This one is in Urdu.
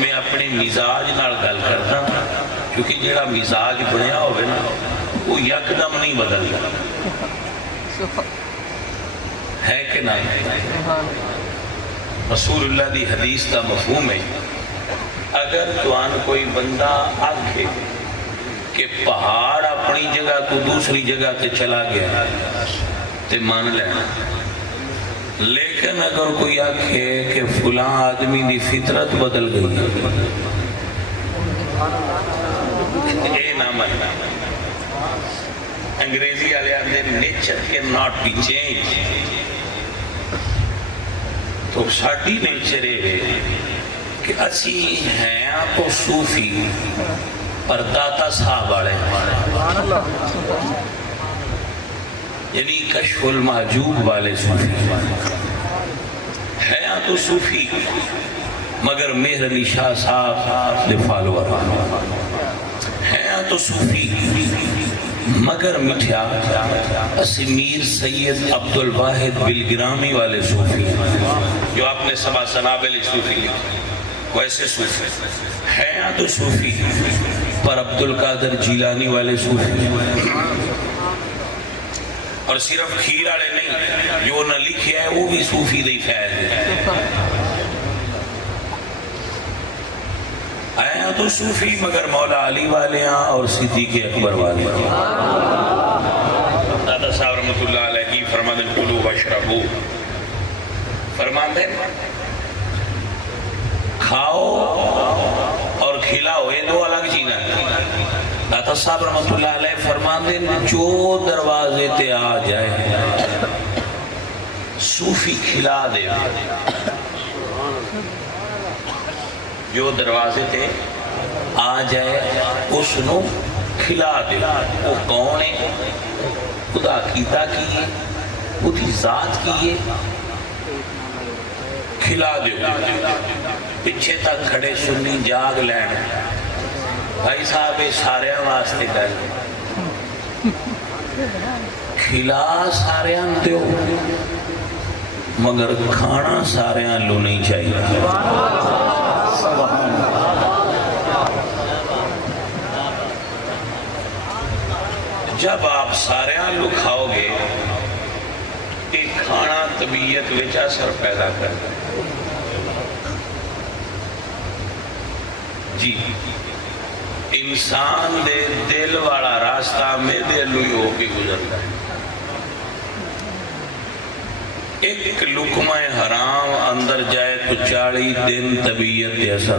میں اپنے مزاج نال گل کرتا، کیونکہ جڑا مزاج بنیا ہوئے نا وہ یکدم نہیں بدلتا، ہے کہ نہیں؟ رسول اللہ دی حدیث کا مفہوم ہے، اگر توان کوئی بندہ آکھے کہ پہاڑ اپنی جگہ کو دوسری جگہ تے چلا گیا تے مان لینا، لیکن اگر کوئی آکھے کہ فلاں آدمی دی فطرت بدل گئی اے نہ ماننا۔ انگریزی والے آتے nature can not be change, تو ساڈی نیچر ہے کہ اسی ہیں تو صوفی پر داتا صاحب والے، یعنی کشف المحجوب والے صوفی ہیں تو صوفی، مگر مہر علی شاہ صاحب دے فالوور ہیں تو صوفی، مگر مٹھیا اسی میر سید عبدالواحد بلگرامی والے صوفی، جو آپ نے سبا سنابل صوفی لکھا ویسے صوفی ہیں تو صوفی، پر عبدالقادر جیلانی والے صوفی، اور صرف کھیر والے نہیں، جو نہ لکھیا ہے وہ بھی صوفی دے فیض ہے، آیا تو صوفی مگر مولا علی والے ہیں اور صدیق اکبر والے ہیں۔ دادا صاحب رحمت اللہ علیہ کی فرمان القلوب اشربو، فرمان دیں کھاؤ اور کھلاؤ، یہ دو الگ چیزیں ہیں۔ داتا صاحب رحمت اللہ علیہ فرمان دیں جو دروازے تے آ جائے صوفی کھلا دے، جو دروازے تے آ جائے اس نو کھلا دے، وہ کون ہے؟ خدا کیتا کیے، خودی ذات کیے، کھلا دے۔ پچھے تک کھڑے سنی جاگ لین، بھائی صاحب سارے واسطے گل کھلا سارے دیو، مگر کھانا سارے لو نہیں چاہیے۔ جب آپ سارے لو کھاؤ گے ایک کھانا طبیعت وچ اثر پیدا کرتا جی، انسان دے دل والا راستہ میرے لوئی ہو کے گزرتا ہے، ایک لقمہ حرام اندر جائے تو 40 دن طبیعت اثر